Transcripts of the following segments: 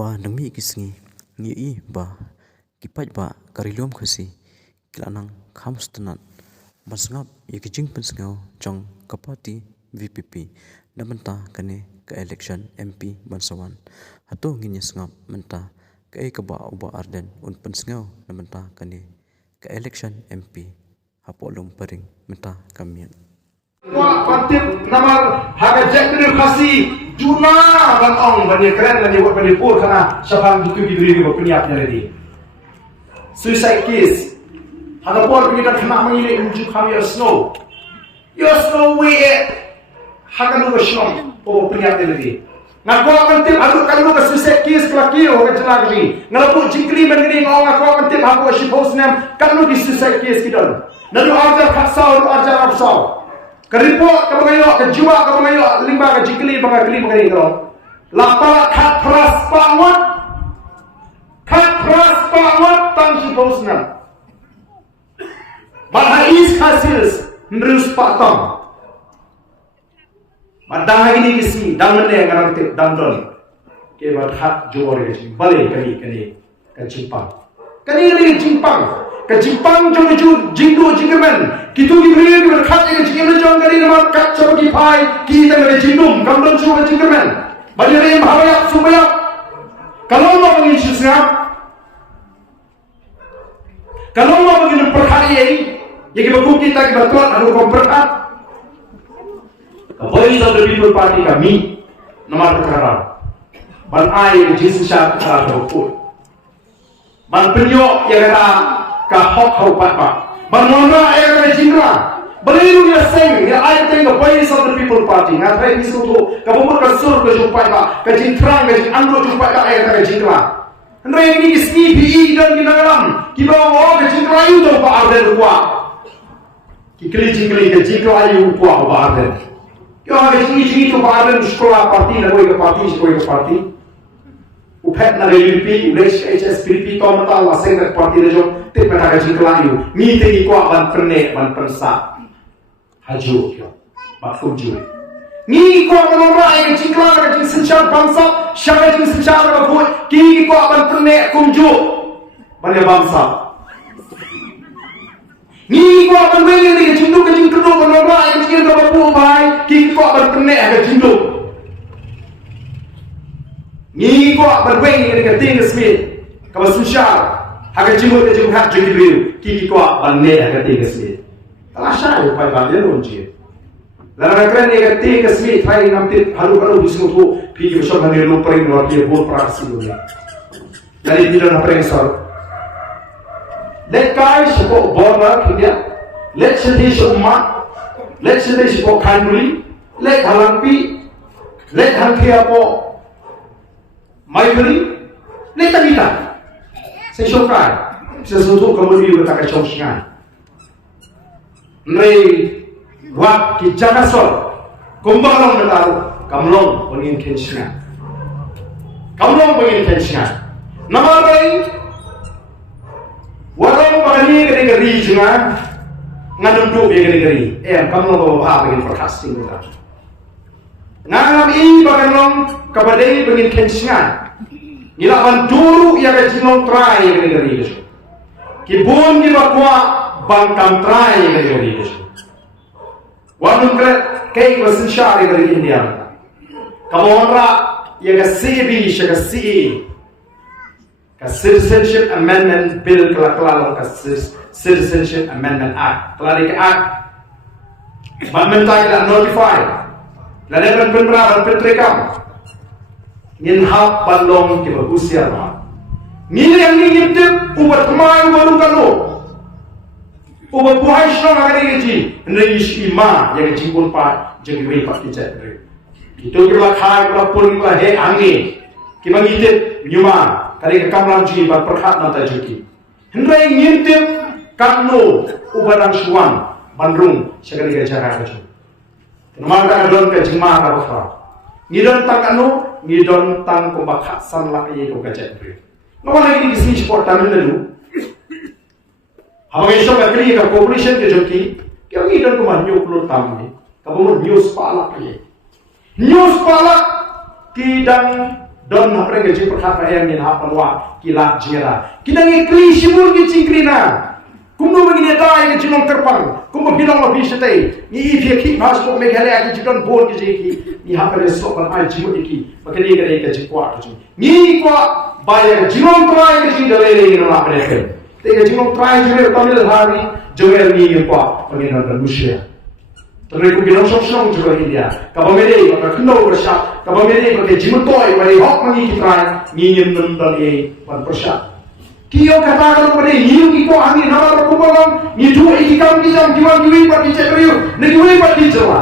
ba nangmi kisngi ngi I ba kipat ba karilom khasi kilanang khamstenat basngap yekijing pensngau jong kapati VPP namenta kane ke election MP Bansawan hato nginya sngap menta ke kaba uba arden un pensngau namenta kane ke election MP hapolum paring menta kamian Wah, pantip nama harga jekdir kasih juna ban ong bani keren bani buat bani pur karena syabang buku diberi di penyapnya lagi. Suicide case. Harga pur pergi dan kena mengilik menuju kami snow. Ya snow way. Harga lu snow. Oh penyapnya lagi. Ngaku pantip aduk kan lu suicide case kelaki orang jelas lagi. Ngelapu jingkri bani ngong ngaku pantip aku si post name kan lu di suicide case kita. Lalu ajar katsau ajar absau. Keripot kamu ngayo, kejuak kamu ngayo, limba ke jikli, bangga keli mengenai kau. Lapa kat pras pangut, tang si posna. Bahais hasil, nerus patong. Madang ini kisi, dang mana yang tip dang don. Kebat hat jor keci, balik kani kejimpang. Kani kejimpang. Kejimpang jong jingdu jinggaman kitu diberi berkat yang jinggaman jong kali nama kat coba kipai kita ngere jindum kamdon coba jinggaman banyak yang bahaya supaya kalau mau begini susah kalau mau begini perhari ini ya kita buku kita kita tuan anu komperhat Voice of the People Party kami nomor perkara ban ai Jesus syak kata hukum ban penyok yang kata kahok hau patma banona air kena jingra beliau dia seng dia air tengah Voice of the People Party ngatai misu tu kabumur kasur ke jumpai ka ke jintrang ke andro jumpai ka air kena jingra hendai ini kisni bi dan kinalam kiba oh ke jingra itu tu pa arden kuah kikeli ke jingra itu kuah pa arden kyo ha kisni tu pa arden sekolah parti na koi ke parti upet na UDP, UDP, HSPP, tomata la sengkat parti rejong, tip mata gaji kelayu, meeting ikwa ban pernek, ban persa, haju kyo, bat kumju. Ni ikwa menorai gaji kelayu, gaji sencar bangsa, syara gaji sencar kabut, ki ikwa ban pernek kumju, banyak bangsa. Ni ikwa ban wengi gaji nduk gaji keduk menorai gaji kabut bai, ki ikwa ban pernek gaji nduk. Ni ko berweng ni keting smith kalau susah harga jimut ke jimhat jadi biru kiki ko banne harga keting smith kalau saya pai balik lonji lalu keren ni keting smith hai namti halu bismu tu pergi besok nanti lu pering luar dia buat praksi dulu dari bidang profesor let guys support border India let sedih semua let sedih support kanuri let halampi let hangki apa Maibeli, leta kita. Saya syukran. Sesuatu kemudian berkata congsingan. Nrei wak ki jakasol. Kumbalong nataru. Kamlong pengin kensingan. Nama rei. Warong pagani geri juga. Ngadunduk dia geri. Kamlong bawa pengin forecasting kita. Ngam I baganong kabadai pengin kensingan. Nilakan dulu ia kajinong try geri. Kibun ni bakwa bangkam try geri. Wanung kay wasin syari geri India. Kamonra ia kasibi siya kasi. Ka Citizenship Amendment Bill kelak-kelak ka Citizenship Amendment Act. Kelari ke Act. Mentah tidak notify. Lalu penberapa penterekam, inhap balong ke bagusia mah. Ni yang ni nyimtip ubat kemai baru kalu, ubat buhay siya ngagari gaji, hendak ima yang jimpun pat jadi ripat kicet. Itu kita khai kita pun kita he angin, kita ngitip nyuma, kali kita kamlang ji bat perhat nata juki. Hendak nyimtip kanu ubat angsuan Bandung sekali kerja kerja. Maka don ke jemaah apa? Ngidon tang anu, ngidon tang pembakhasan lah ye ko kajet bre. Nawa lagi di sini support tamen dulu. Hawa iso ka kri ka cooperation ke joki, ke ngidon ko man nyuk lu tam ni. Ka news palak ye. News palak kidang Don na prega jing perkhat ayam ni ha panwa kilat jira. Kita ngi kli shimur ki cingkrina. Kumno begini dai ke jinong terpang. Kumno binong ma bisate. Ni ipia ki mas ko me gale aki jidon bon ki jiki. Ni ha pare so pan ai jimu iki. Makani gare ke jikwa ke jing. Ni kwa baya jinong trai ke jing dale ni na pare ke. Te ke jinong trai jure tamil hari joel ni kwa pangin na Rusia. Tapi ku binong sok juga India. Kabamede ka kno bersyak. Kabamede ka jimu toy bari hok mangi kitrai. Ni nyem nem dan e pan bersyak. Kiyo kata kalau pada hiu kiko angin nama berkumpul ni dua ikan kisam jual jual pada cek riu ni jual pada jawa.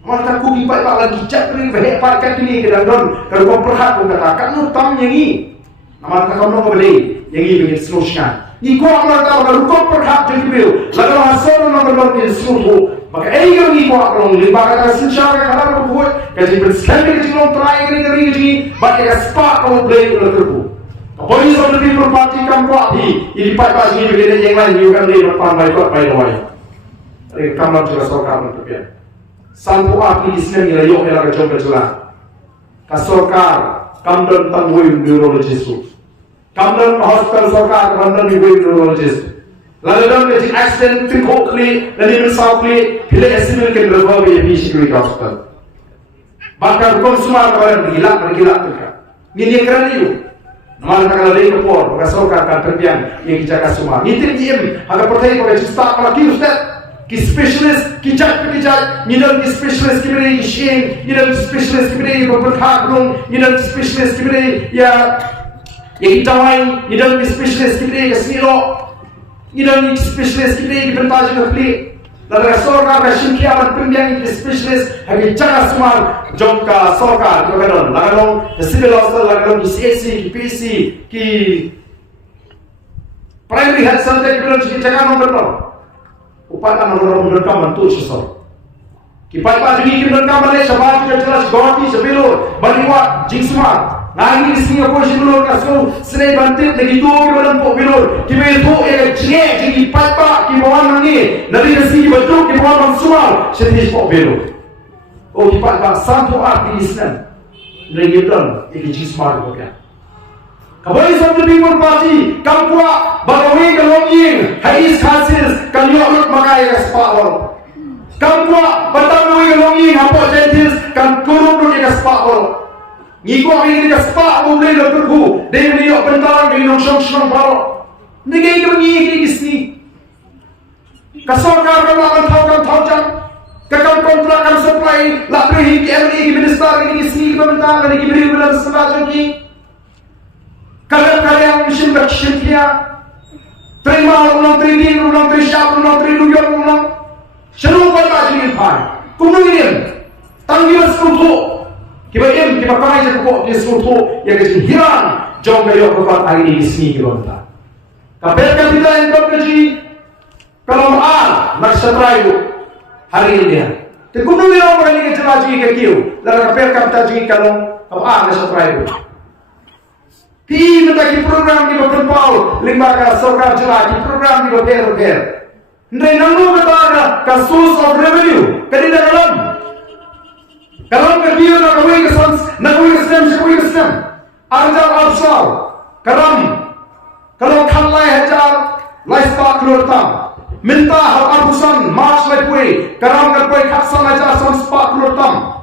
Maka aku kipai pak lagi cek riu berhebat kan ini kedandon kalau kau perhat kau katakan nu tam yang ini. Nama kau nak beli yang ini begini selusnya. Ni kau amal tahu kalau kau perhat jadi riu lalu hasil nama berlari seluruh. Maka ayam ni kau akan libat kata secara kata kau buat kasi bersekali kecil orang try ini bagai spark kau beli ulah terbu. Voice of the People Party kampwati ini pai sini begini yang lain juga ni berpandai kuat pai lawai. Kamar juga sorkar mentupian. Sampu api islam ni layok ela kacau kejelah. Kasorkar kamdan tanwui neurologist. Kamdan hospital sorkar kamdan neurologist neurologist. Lalu dan macam accident pingkok kli dan ini sakli pilih estimate ke berapa biaya security hospital. Bahkan konsumer kemarin bergila terka. Ini kerana itu. Nama kalau lagi kepor, maka sorkar akan terbiang yang dijaga semua. Ngitir diem, agak percaya pada cista lagi ustaz, ki specialist, ki jat, nidal ki specialist ki beri shame, nidal ki specialist ki beri berkat belum, nidal ki specialist ki beri ya kitawai, nidal ki specialist ki beri kesiro, nidal ki specialist ki beri bentaj kepli. Lalu sorkar kasih kiamat terbiang ki specialist, hagi jaga semua. Jom ka sorkar tu kan, lagalong civil hospital, lagalong ki CSC, ki PC, ki primary health center, ki belum cuci jaga nombor berapa? Upaya nombor berapa mantu sesor. Ki pai jadi ki belum kamar le, sebab kita jelas gorti sebelum baliwa jing semua. Nanti di sini apa sih belum kasih senai bantit lagi tu ki belum pok belum. Ki belum yang cie jadi pai ki bawa nangi, nanti di sini betul ki bawa semua, sedih pok belum. Oh kipat bang sampu arti Islam lagi don iki jismar ko kya kabai of the People Party kampua barawi galongin hais khasis kaliot makai kaspawal kampua batawi galongin hapo jentis kan kurung do kaspawal ngiko ini kaspawal mulai lo perku dewi yo bentar ni nong shong baro ngai ko ngi kisni kasokar kan thau jam kakak kontrak kan supply lapri ki RI ki minister ki sini ki pemerintah ki beri benar sebagai ki kalian mesin berkishin kia terima ulang training ulang trishap ulang trinuyong ulang seluruh kota jadi pai kemudian tanggal seluruh kibaim kibakai jago ki seluruh yang kecil hilang jom kayo kota hari ini sini ki pemerintah kapal kita yang berkerja kalau nak seterai hari ini dia. Tekunu yang orang ini kecelaji ke kiu, lalu kapal kapal jadi kalau apa nasi terakhir. Pi mentaki program di berpau, lembaga sorkar jelaji program di berper. Ndai nanggu kata ka source of revenue, kadi dalam. Kalau kebiu nak kawin kesans, nak kawin kesem, arjal absal, karam. Kalau khalai hajar, livestock lortam. Minta hal abusan march lepui karam lepui khaksan aja sam spa kulotam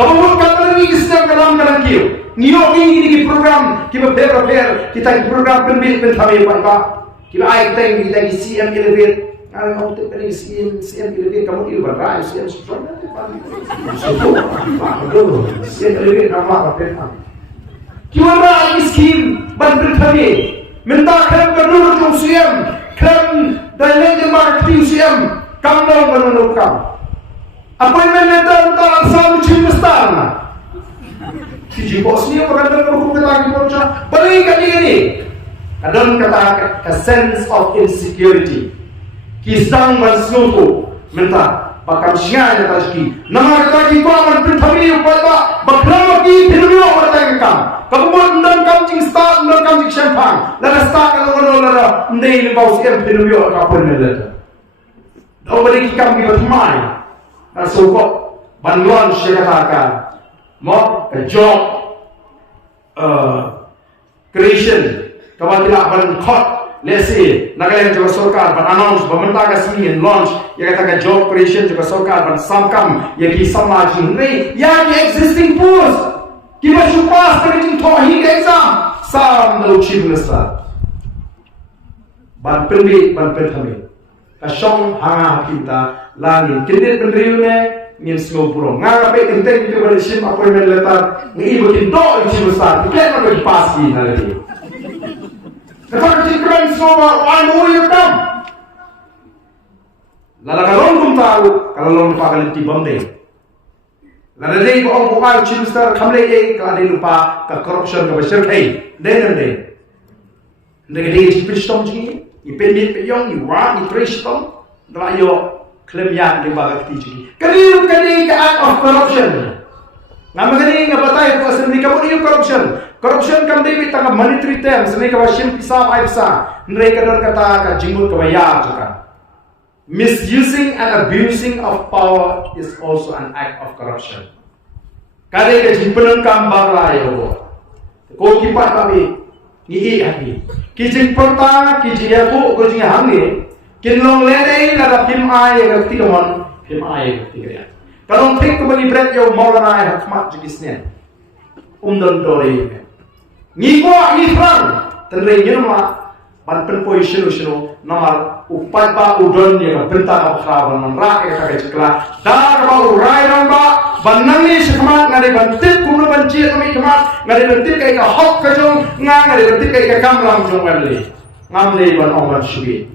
kamu kan ni istem karam kan kiu nio ini ki program ki beber kita program pembit pentami pak kita ai teng kita ki CM elevate kalau tu kan CM elevate kamu itu berai CM strong nanti pak CM elevate nama apa peta kiwara ai skim ban pentami minta karam kan tu CM kan dan yang marketing CM kamu menentukan appointment letter antara sama cimestar si bos ni orang berhukum lagi bocah balik kali ini kadang kata sense of insecurity kisang masnutu minta bakal sianya tajki nama kata kita aman pertami upaya bakal lagi filmnya orang tengkam kamu buat kancing start kancing champagne lalu start kalau lalu ndai bau siam filmnya apa ni nobody kami bermain nasukok banluan syekatakan mau ke job creation kawan tidak ban let's say nagalan juga sarkar ban announce bamenta ka singin launch ya kata ka job creation juga sarkar ban samkam ya ki samaj ni ya ki existing post ki masuk pas dari tohi exam sam dalu chief minister ban permi ban pertami ka shong hanga kita langin kini pendriu ne ngin slow puro nga pe inteng itu bersim appointment letter ngi bikin do chief minister iklan ko pas ki na lagi. Kapag tikran so why more you come? Lalakalong kung tao, kalalong pakalit tibam day. Lalalay ko ang bukal, chimster, kamlay day, kalalay lupa, ka-corruption, ka-basir, hey, day. Hindi ka day, ipinstong chigi, ipinmit pa yung, iwa, ipinstong, dalayo, claim yan, di ba, kakti kanino ka day ka-act of corruption? Nga magaling nga batay ko sa hindi ka mo yung corruption. Corruption kam day bita ka monetary terms, hindi ka wasim pisa ay pisa. Hindi ka doon kata ka jingmut ka bayar ka. Misusing and abusing of power is also an act of corruption. Kaya ka jingpunong kam baglayo. Ko kipat kami ni hati. Kijing porta, kijing yaku, kijing hangi. Kinlong lene na pim ay ka tikamon, pim ay ka tikaya. Kalau think bagi bread yo maulana ay hakmat jikisnen. Don dori. Ngiko ngifran tenre nyuma ban penpoi shinu namar upat ba udon ya benta ka khraban man ra ka ka jikla dar ba urai ran ba banangi shikmat ngade ban tit kumno ban chi kami kmat ngade ban tit kai ka hok ka jong ngade ban tit kai ka kamram jong wemli ngamle ban oman shubi.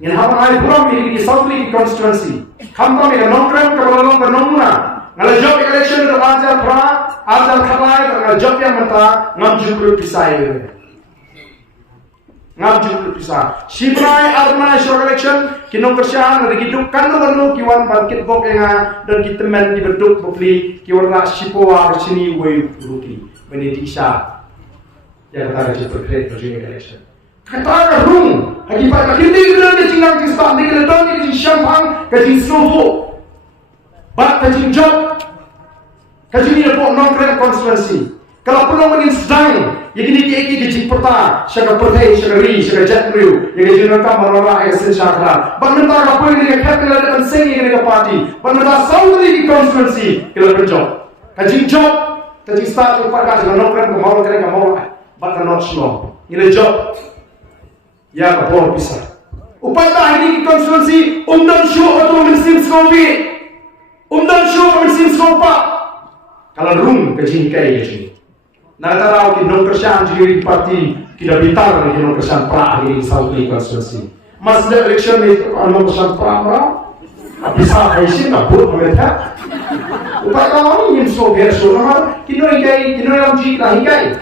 In how I from the Southly constituency, come from a non-crime Kabalong Panonguna, and a job election of Aja Pra, Aja Kalai, and a job Yamata, Namjukru Pisai. Namjukru Pisai. Shibrai Armana short election, Kinokashan, and the Kituk Kandavanu, Kiwan Balkit Bokenga, don't get the men give a duk bopli, Kiwara Shipoa, Chini Way Ruki, when it is sharp. Yakata is a great election. Kata room, akibat hindi kita ni jingang kisah, hindi kita dong ni champagne, kajing slow, but kajing job, kajing ni po non-crime constituency. Kalau perlu mungkin sedang, yang ini kajing peta, syaka pertai, syaka ri, syaka jatru, yang kajing mereka merora esen syakra. Bagaimana apa yang kita katakan dalam sengi yang kita parti, bagaimana Southly constituency kita berjob, kajing job, kajing start lupa kajing non-crime kemauan kena kemauan, but not slow. Ini job. Ya kapor bisa. Upata ini konstitusi umdan show atau mensim skopi. Umdan show mensim skopa. Kalau room kejingkai kejing. Natarau ki non kersan jiri parti kita bitar ki non kersan pra ini Southly konstitusi. Mas the election ni non kersan pra. Bisa aisin na buat mereka. Upata ini so biasa nama kino ikai kino yang jik lah ikai.